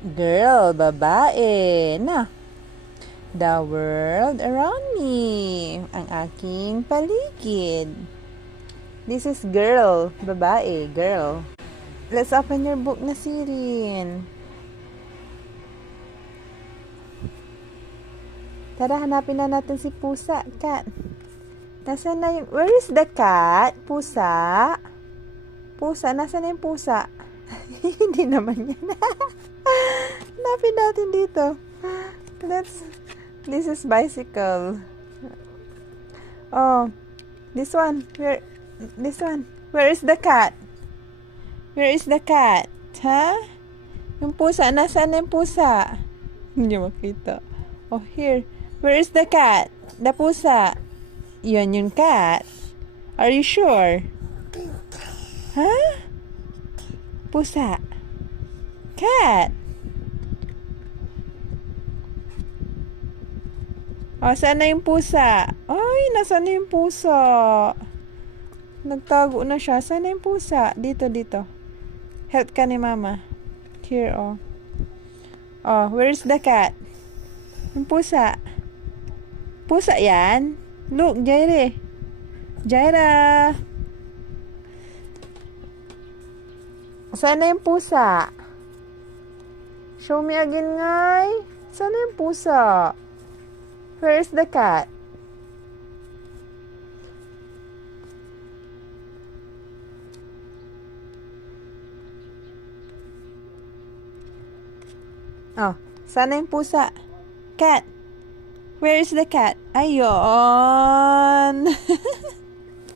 Girl, babae. Na. The world around me. Ang aking paligid. This is girl, babae, girl. Let's open your book na, Sirin. Tara, hanapin na natin si Pusa, cat. Nasaan na yung... Where is the cat? Pusa? Pusa, nasaan na yung pusa? Hindi naman yan. Hanapin natin dito. This is bicycle. Oh, this one. This one. Where is the cat? Where is the cat? Ha? Yung pusa, nasaan na yung pusa? Hindi makita. Oh, here. Where is the cat? The pusa. Yun yung cat. Are you sure? Ha? Pusa. Cat. Oh, saan na yung pusa? Ay, nasaan na yung pusa? Nagtago na siya. Saan na yung pusa? Dito, dito. Help ka ni mama. Here, oh. Oh, where's the cat? Yung pusa. Pusa yan? Look, Jaire. Jaira. Saan na yung pusa? Show me again, ngay. Saan na yung pusa? Where is the cat? Oh, sana yung pusa. Cat. Where is the cat? Ayun.